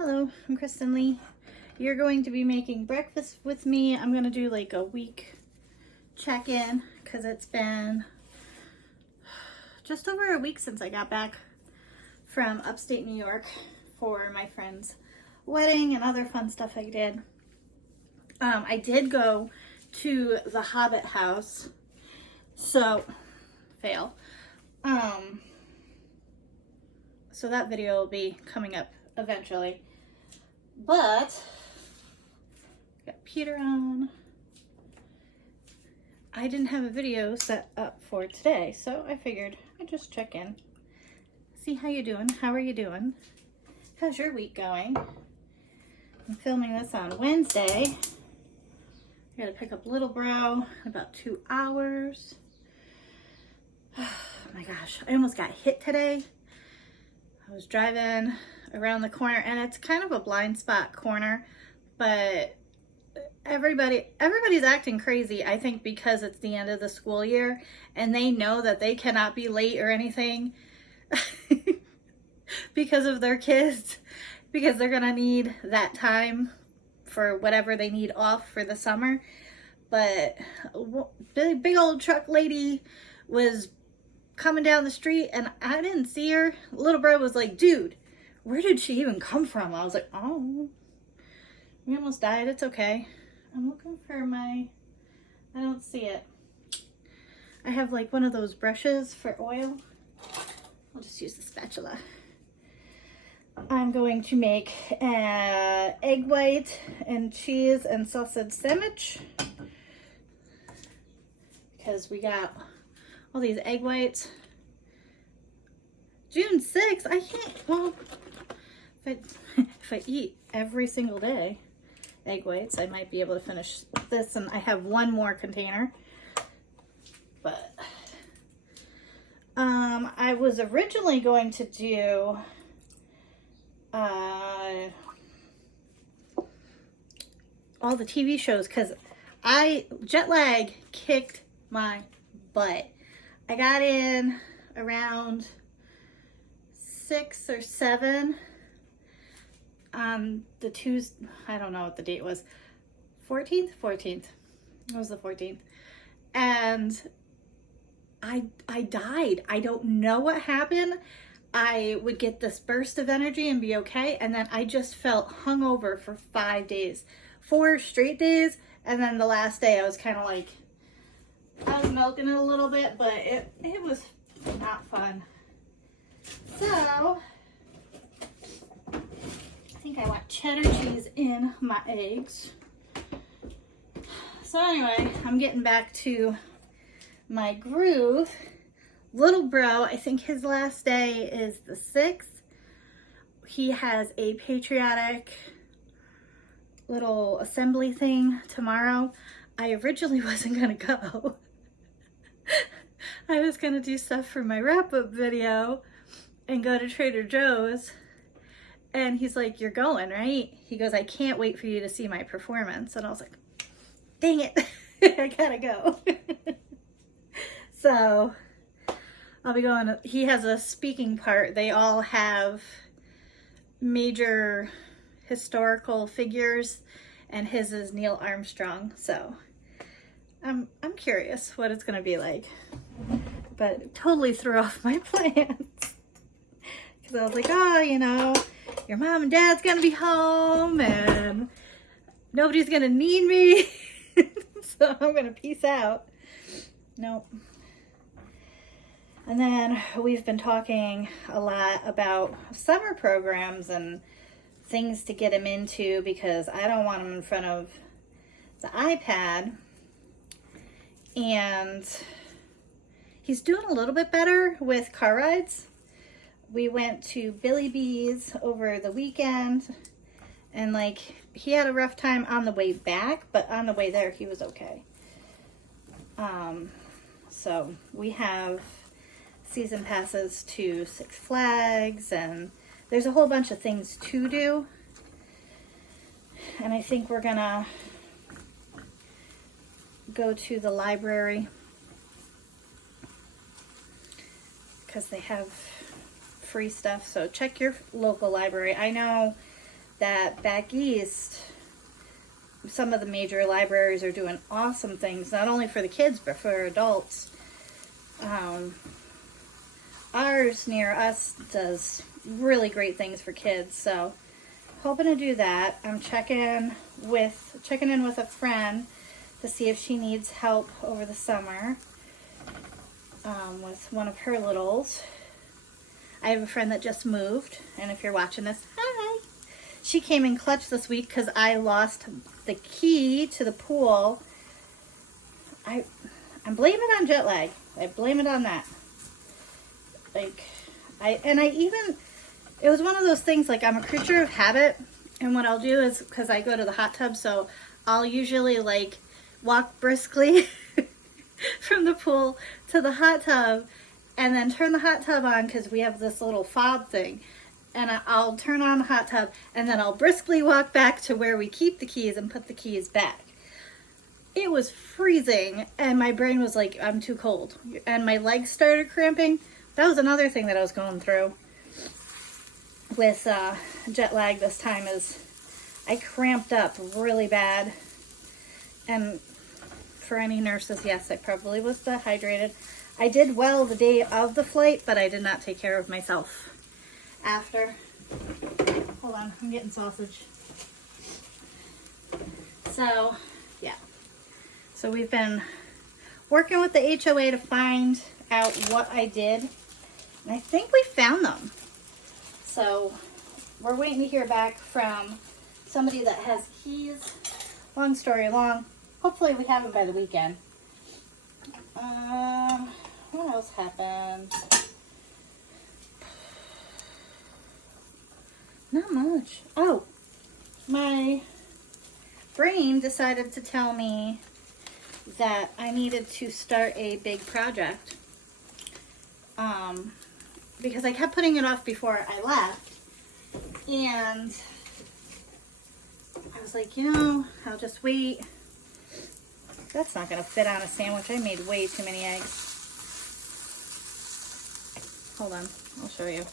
Hello, I'm Kristen Lee. You're going to be making breakfast with me. I'm going to do like a week check-in because it's been just over a week since I got back from upstate New York for my friend's wedding and other fun stuff I did. I did go to the Hobbit house, so fail. So that video will be coming up eventually. But got Peter on. I didn't have a video set up for today, so I figured I'd just check in. See how you doing. How are you doing? How's your week going? I'm filming this on Wednesday. I gotta pick up little bro in about 2 hours. Oh my gosh, I almost got hit today. I was driving around the corner, and it's kind of a blind spot corner, but everybody's acting crazy, I think, because it's the end of the school year and they know that they cannot be late or anything because of their kids, because they're gonna need that time for whatever they need off for the summer. But big old truck lady was coming down the street and I didn't see her. Little bro was like, dude, where did she even come from? I was like, oh, we almost died. It's okay. I'm looking for I don't see it. I have like one of those brushes for oil. I'll just use the spatula. I'm going to make egg white and cheese and sausage sandwich because we got all these egg whites. June 6th, I can't, well, if I eat every single day egg whites, I might be able to finish this, and I have one more container. But I was originally going to do all the TV shows because jet lag kicked my butt. I got in around 6 or 7 on the Tuesday. I don't know what the date was. 14th? It was the 14th. And I died. I don't know what happened. I would get this burst of energy and be okay. And then I just felt hungover for 5 days. 4 straight days. And then the last day I was kind of like, I was milking it a little bit, but it was not fun. So, I think I want cheddar cheese in my eggs. So anyway, I'm getting back to my groove. Little bro, I think his last day is the 6th. He has a patriotic little assembly thing tomorrow. I originally wasn't gonna go. I was gonna do stuff for my wrap-up video and go to Trader Joe's. And he's like, you're going, right? He goes, I can't wait for you to see my performance. And I was like, dang it, I gotta go. So I'll be going. He has a speaking part. They all have major historical figures, and his is Neil Armstrong. So I'm curious what it's gonna be like, but it totally threw off my plans because I was like, oh, you know, your mom and dad's gonna be home and nobody's gonna need me, so I'm gonna peace out. Nope. And then we've been talking a lot about summer programs and things to get him into because I don't want him in front of the iPad. And he's doing a little bit better with car rides. We went to Billy B's over the weekend, and like he had a rough time on the way back, but on the way there he was okay. So we have season passes to Six Flags, and there's a whole bunch of things to do. And I think we're gonna go to the library because they have free stuff. So check your local library. I know that back east, some of the major libraries are doing awesome things, not only for the kids, but for adults. Ours near us does really great things for kids, so hoping to do that. I'm checking in with a friend to see if she needs help over the summer with one of her littles. I have a friend that just moved, and if you're watching this, hi! She came in clutch this week because I lost the key to the pool. I'm blaming it on jet lag. I blame it on that. Like, it was one of those things, like, I'm a creature of habit, and what I'll do is, because I go to the hot tub, so I'll usually, like, walk briskly from the pool to the hot tub, and then turn the hot tub on, because we have this little fob thing, and I'll turn on the hot tub, and then I'll briskly walk back to where we keep the keys and put the keys back. It was freezing, and my brain was like, I'm too cold, and my legs started cramping. That was another thing that I was going through with jet lag this time, is I cramped up really bad. And for any nurses, yes, I probably was dehydrated. I did well the day of the flight, but I did not take care of myself after. Hold on, I'm getting sausage. So, yeah. So we've been working with the HOA to find out what I did. And I think we found them. So we're waiting to hear back from somebody that has keys. Long story long. Hopefully we have them by the weekend. What else happened? Not much. Oh, my brain decided to tell me that I needed to start a big project. Because I kept putting it off before I left, and I was like, I'll just wait. That's not going to fit on a sandwich. I made way too many eggs. Hold on, I'll show you.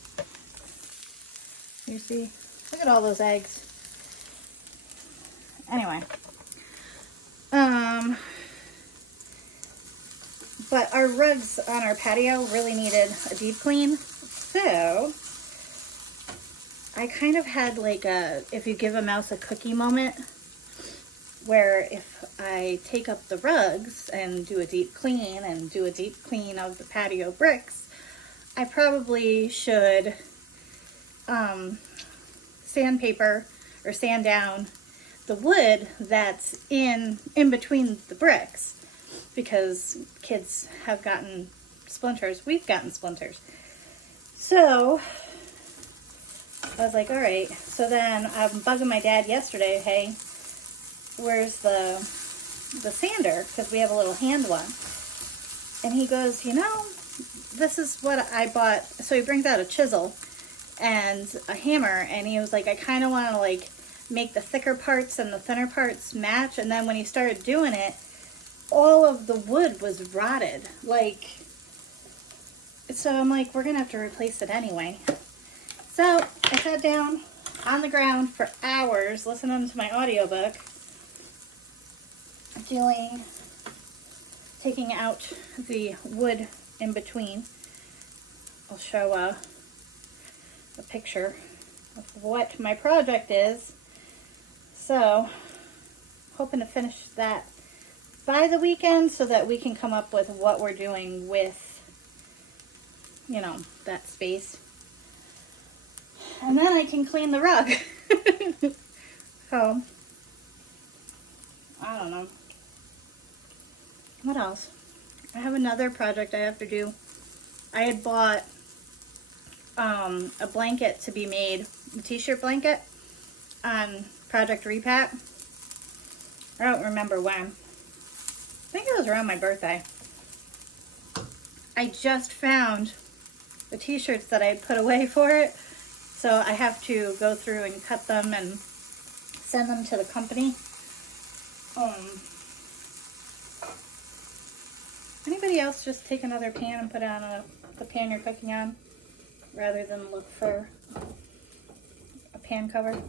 You see? Look at all those eggs. Anyway. But our rugs on our patio really needed a deep clean. So, I kind of had like a, if you give a mouse a cookie moment, where if I take up the rugs and do a deep clean and do a deep clean of the patio bricks, I probably should sandpaper or sand down the wood that's in between the bricks, because kids have gotten splinters. We've gotten splinters. So I was like, all right. So then I'm bugging my dad yesterday, hey, where's the sander? Because we have a little hand one. And he goes, this is what I bought. So he brings out a chisel and a hammer, and he was like, I kind of want to like make the thicker parts and the thinner parts match. And then when he started doing it, all of the wood was rotted. Like, so I'm like, we're gonna have to replace it anyway. So I sat down on the ground for hours listening to my audiobook, taking out the wood in between. I'll show a picture of what my project is. So, hoping to finish that by the weekend so that we can come up with what we're doing with, that space. And then I can clean the rug. So, I don't know. What else? I have another project I have to do. I had bought a blanket to be made, a t-shirt blanket, on Project Repat. I don't remember when. I think it was around my birthday. I just found the t-shirts that I had put away for it, so I have to go through and cut them and send them to the company. Anybody else just take another pan and put it on the pan you're cooking on, rather than look for a pan cover?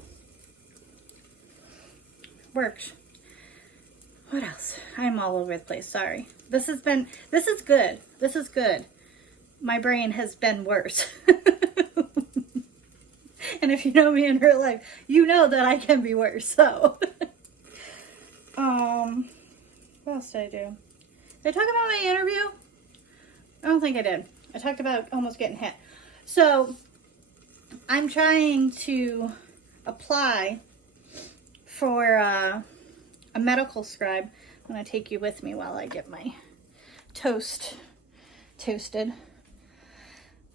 works. What else? I'm all over the place. Sorry. This is good. This is good. My brain has been worse. And if you know me in real life, you know that I can be worse. So, what else did I do? Did I talk about my interview? I don't think I did. I talked about almost getting hit. So, I'm trying to apply for a medical scribe. I'm going to take you with me while I get my toast toasted.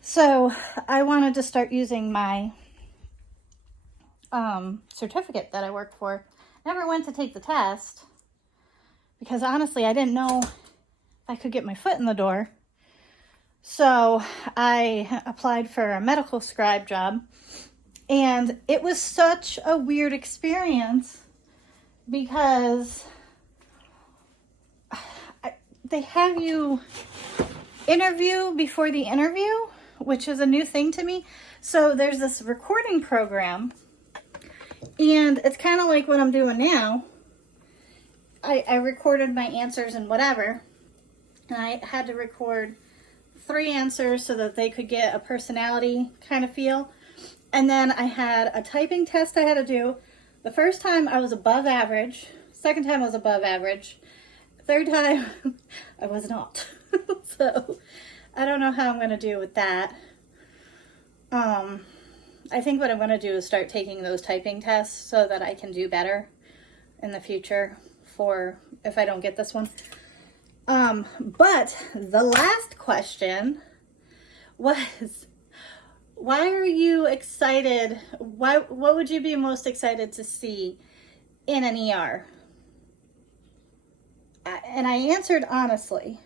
So, I wanted to start using my certificate that I work for. Never went to take the test because honestly, I didn't know if I could get my foot in the door. So I applied for a medical scribe job, and it was such a weird experience because they have you interview before the interview, which is a new thing to me. So there's this recording program, and it's kind of like what I'm doing now. I recorded my answers and whatever, and I had to record 3 answers so that they could get a personality kind of feel. And then I had a typing test I had to do. The first time I was above average. Second time I was above average. Third time I was not. So I don't know how I'm going to do with that. I think what I'm going to do is start taking those typing tests so that I can do better in the future for if I don't get this one. But the last question was, why are you excited? What would you be most excited to see in an ER? And I answered honestly,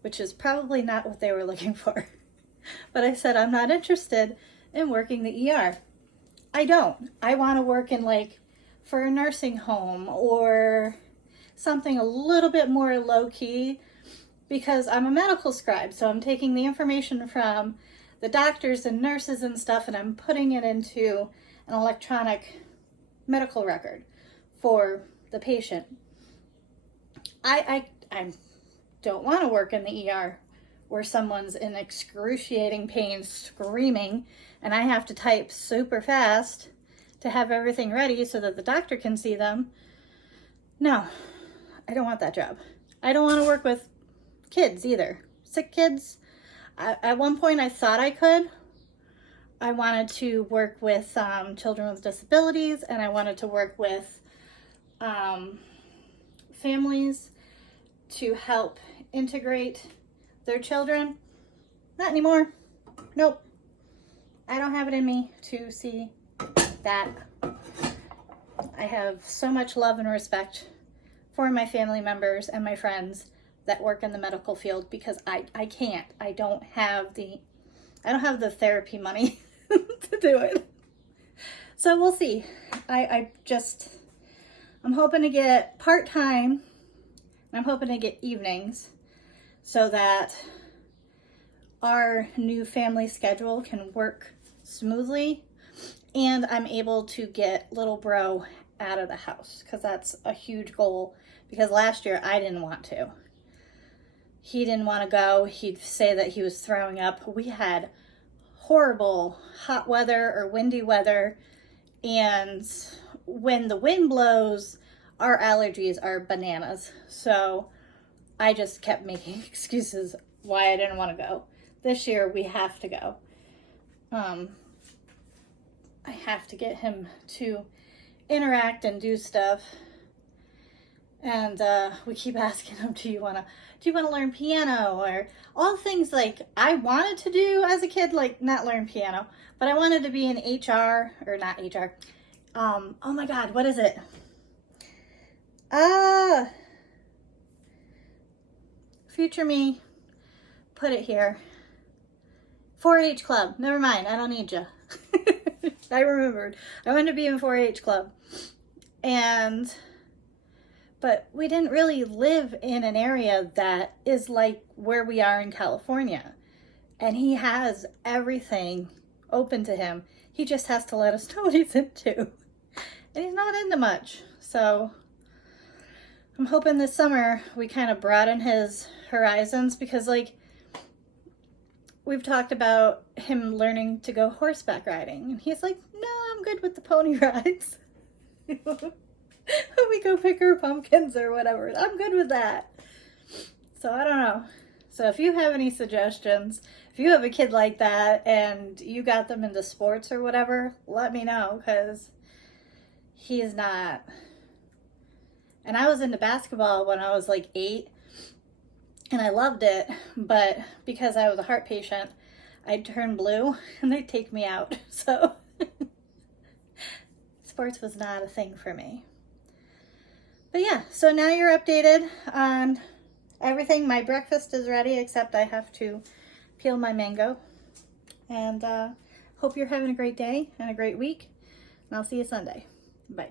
which is probably not what they were looking for. But I said, I'm not interested in working the ER. I don't. I want to work in for a nursing home or something a little bit more low-key, because I'm a medical scribe, so I'm taking the information from the doctors and nurses and stuff, and I'm putting it into an electronic medical record for the patient. I don't want to work in the ER where someone's in excruciating pain screaming, and I have to type super fast to have everything ready so that the doctor can see them. No. I don't want that job. I don't want to work with kids either. Sick kids. At one point I thought I could. I wanted to work with children with disabilities, and I wanted to work with families to help integrate their children. Not anymore. Nope. I don't have it in me to see that. I have so much love and respect for my family members and my friends that work in the medical field, because I can't. I don't have the therapy money to do it. So we'll see. I'm hoping to get part-time, and I'm hoping to get evenings so that our new family schedule can work smoothly, and I'm able to get little bro out of the house, because that's a huge goal. Because last year I didn't want to. He didn't want to go. He'd say that he was throwing up. We had horrible hot weather or windy weather, and when the wind blows, our allergies are bananas. So I just kept making excuses why I didn't want to go. This year we have to go. I have to get him to interact and do stuff. And we keep asking him, do you want to learn piano, or all things like I wanted to do as a kid, like not learn piano, but I wanted to be in HR, or not HR. Oh my God, what is it? Future me put it here. 4-H club. Never mind. I don't need you. I remembered. I wanted to be in 4-H club. But we didn't really live in an area that is like where we are in California. And he has everything open to him. He just has to let us know what he's into. And he's not into much. So I'm hoping this summer we kind of broaden his horizons, because like we've talked about him learning to go horseback riding, and he's like, no, I'm good with the pony rides. We go pick her pumpkins or whatever. I'm good with that. So I don't know. So if you have any suggestions, if you have a kid like that and you got them into sports or whatever, let me know, because he is not. And I was into basketball when I was like 8, and I loved it, but because I was a heart patient, I'd turn blue and they'd take me out. So sports was not a thing for me. But yeah, so now you're updated on everything. My breakfast is ready, except I have to peel my mango. And hope you're having a great day and a great week. And I'll see you Sunday. Bye.